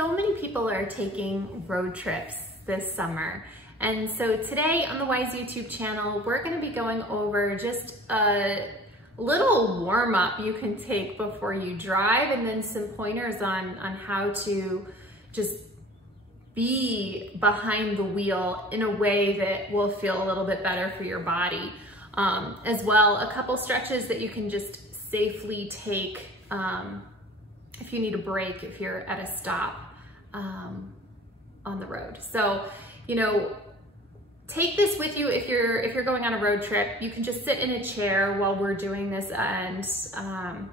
So many people are taking road trips this summer. And so today on the Wise YouTube channel, we're gonna be going over just a little warm up you can take before you drive, and then some pointers on how to just be behind the wheel in a way that will feel a little bit better for your body. As well, a couple stretches that you can just safely take if you need a break, if you're at a stop on the road. So, you know, take this with you if you're going on a road trip. You can just sit in a chair while we're doing this, and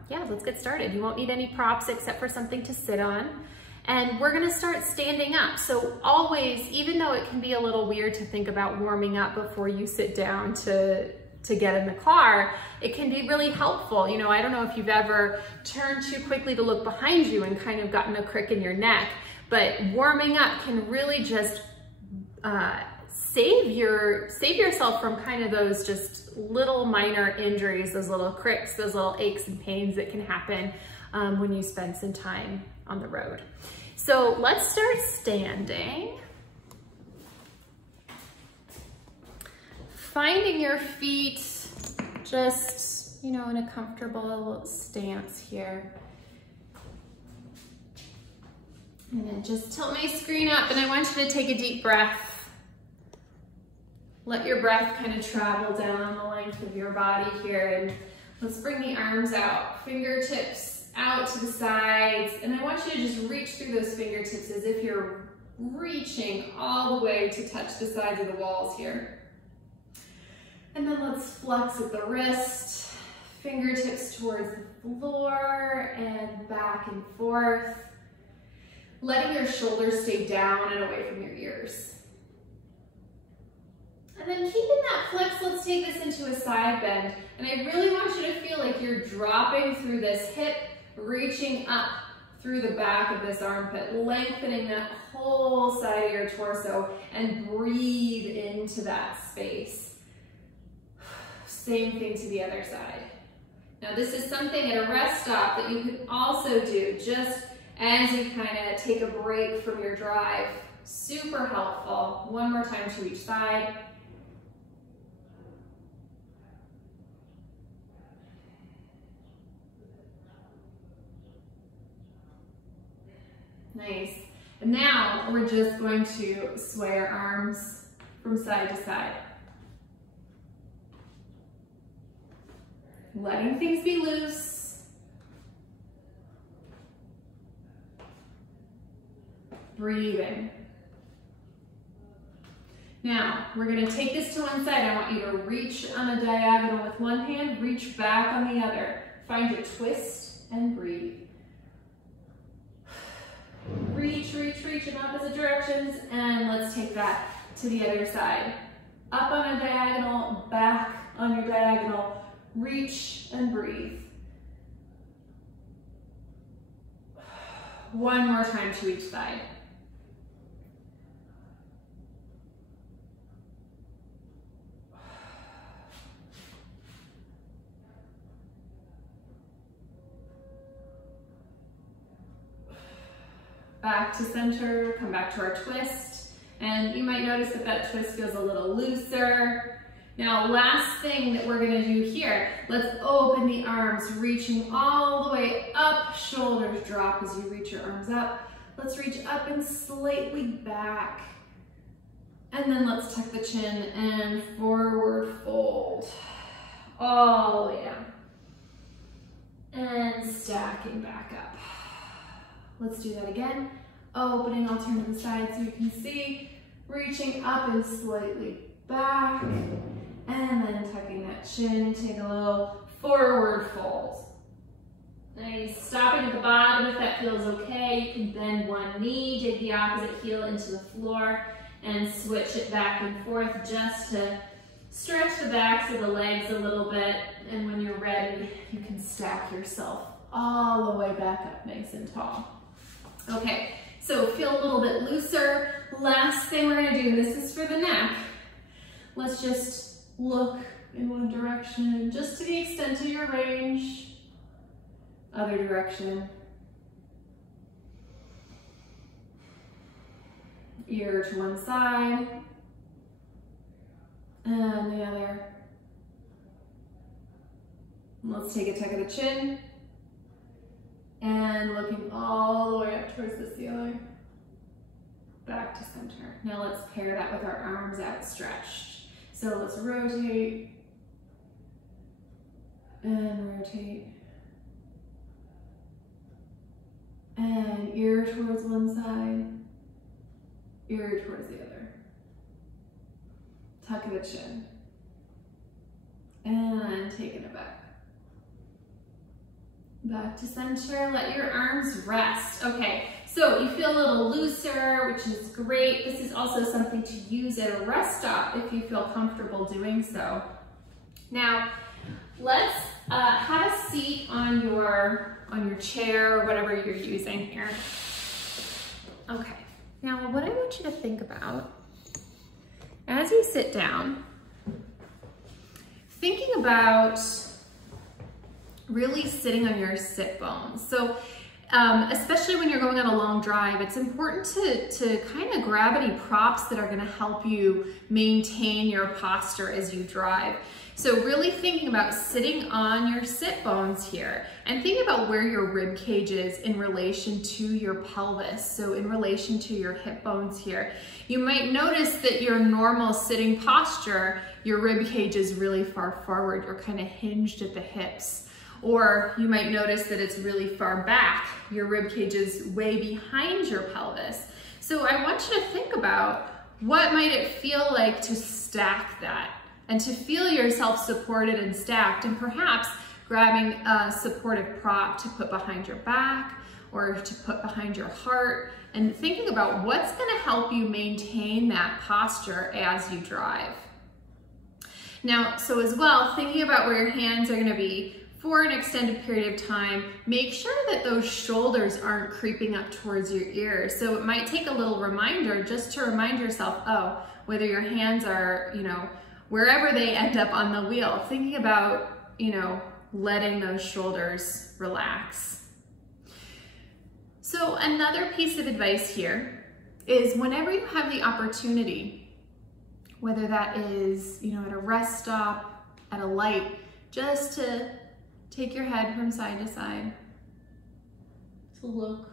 yeah, let's get started. You won't need any props except for something to sit on. And we're gonna start standing up. So always, even though it can be a little weird to think about warming up before you sit down to get in the car, it can be really helpful. You know, I don't know if you've ever turned too quickly to look behind you and kind of gotten a crick in your neck, but warming up can really just save yourself from kind of those just little minor injuries, those little cricks, those little aches and pains that can happen when you spend some time on the road. So let's start standing. Finding your feet just, you know, in a comfortable stance here. And then just tilt my screen up, and I want you to take a deep breath. Let your breath kind of travel down the length of your body here, and let's bring the arms out, fingertips out to the sides, and I want you to just reach through those fingertips as if you're reaching all the way to touch the sides of the walls here. And then let's flex at the wrist, fingertips towards the floor and back and forth, letting your shoulders stay down and away from your ears. And then keeping that flex, let's take this into a side bend. And I really want you to feel like you're dropping through this hip, reaching up through the back of this armpit, lengthening that whole side of your torso, and breathe into that space. Same thing to the other side. Now this is something at a rest stop that you can also do just as you kind of take a break from your drive. Super helpful. One more time to each side. Nice. And now we're just going to sway our arms from side to side. Letting things be loose. Breathing. Now, we're going to take this to one side. I want you to reach on a diagonal with one hand, reach back on the other. Find your twist and breathe. Reach, reach, reach in opposite directions, and let's take that to the other side. Up on a diagonal, back on your diagonal. Reach and breathe. One more time to each side. Back to center, come back to our twist. And you might notice that that twist feels a little looser. Now, last thing that we're gonna do here, let's open the arms, reaching all the way up, shoulders drop as you reach your arms up. Let's reach up and slightly back. And then let's tuck the chin and forward fold, all the way down. And stacking back up. Let's do that again. Opening, I'll turn to the side so you can see, reaching up and slightly back. And then tucking that chin, take a little forward fold. Nice, stopping at the bottom if that feels okay. You can bend one knee, dig the opposite heel into the floor, and switch it back and forth just to stretch the backs of the legs a little bit. And when you're ready, you can stack yourself all the way back up nice and tall. Okay, so feel a little bit looser. Last thing we're gonna do, and this is for the neck, let's just look in one direction, just to the extent of your range. Other direction. ear to one side and the other. Let's take a tuck of the chin and looking all the way up towards the ceiling. Back to center. Now let's pair that with our arms outstretched. So let's rotate and rotate. And ear towards one side, ear towards the other. Tuck of the chin. And taking it back. Back to center, let your arms rest. Okay, so you feel a little looser, which is great. This is also something to use at a rest stop if you feel comfortable doing so. Now, let's have a seat on your chair or whatever you're using here. Okay, now what I want you to think about as you sit down, thinking about really sitting on your sit bones. So especially when you're going on a long drive, it's important to kind of grab any props that are going to help you maintain your posture as you drive. So really thinking about sitting on your sit bones here and thinking about where your rib cage is in relation to your pelvis. So in relation to your hip bones here. You might notice that your normal sitting posture, your rib cage is really far forward. You're kind of hinged at the hips. Or you might notice that it's really far back. Your rib cage is way behind your pelvis. So I want you to think about what might it feel like to stack that and to feel yourself supported and stacked, and perhaps grabbing a supportive prop to put behind your back or to put behind your heart, and thinking about what's gonna help you maintain that posture as you drive. Now, so as well, thinking about where your hands are gonna be for an extended period of time, make sure that those shoulders aren't creeping up towards your ears. So it might take a little reminder just to remind yourself, oh, whether your hands are, wherever they end up on the wheel, thinking about, letting those shoulders relax. So another piece of advice here is whenever you have the opportunity, whether that is, at a rest stop, at a light, just to take your head from side to side, to look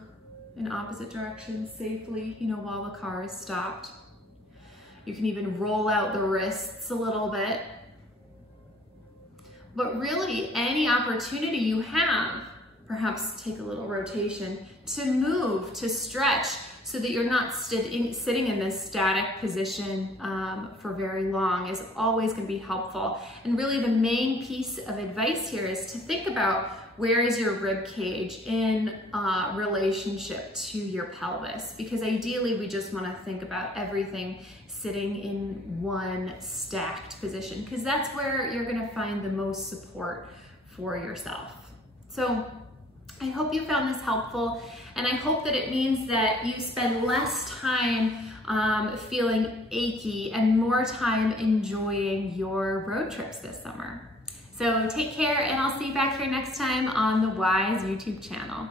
in opposite directions safely, while the car is stopped. You can even roll out the wrists a little bit. But really, any opportunity you have, perhaps take a little rotation, to move, to stretch, so that you're not sitting in this static position for very long is always going to be helpful. And really the main piece of advice here is to think about where is your rib cage in relationship to your pelvis, because ideally we just want to think about everything sitting in one stacked position, because that's where you're going to find the most support for yourself. So I hope you found this helpful, and I hope that it means that you spend less time feeling achy and more time enjoying your road trips this summer. So take care, and I'll see you back here next time on the Wise YouTube channel.